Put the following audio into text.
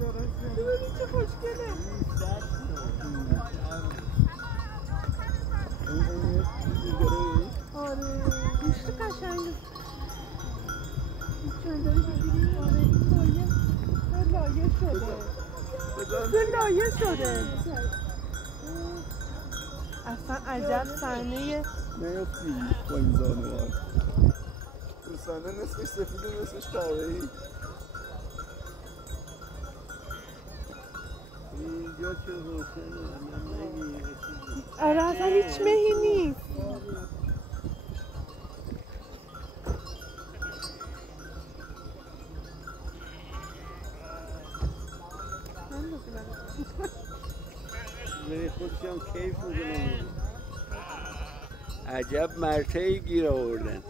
ببینید چه خوشگله. آره گوشت قشنگه. چنداری بگیریم. آره این لایه شده. این لایه شده. اصلا عجب صحنه. نیفتی با این زانو ها. صحنه نصفش سفیده نصفش قهوه‌ای. اینجا چه روشنه. آره اصلا هیچ مهی نیست. برای خودشم کیف میکنم. عجب مرتعی گیر آوردن.